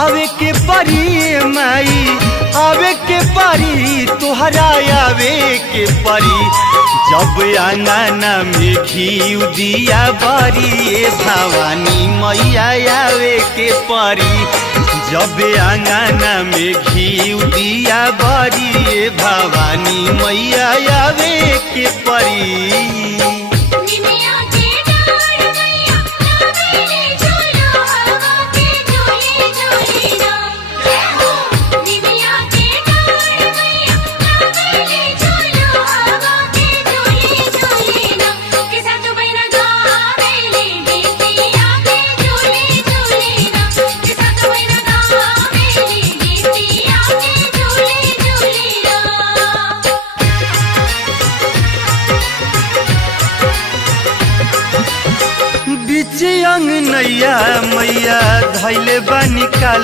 आवे के परी माई आवे के परी तुहरा आवे के परी जब आंगना में घी दिया बरी भवानी मैया आवे के परी जब आंगना में घी दिया बरी भवानी मैया आवे के परी। बीच अंगनैया मैया धैले बा निकाला।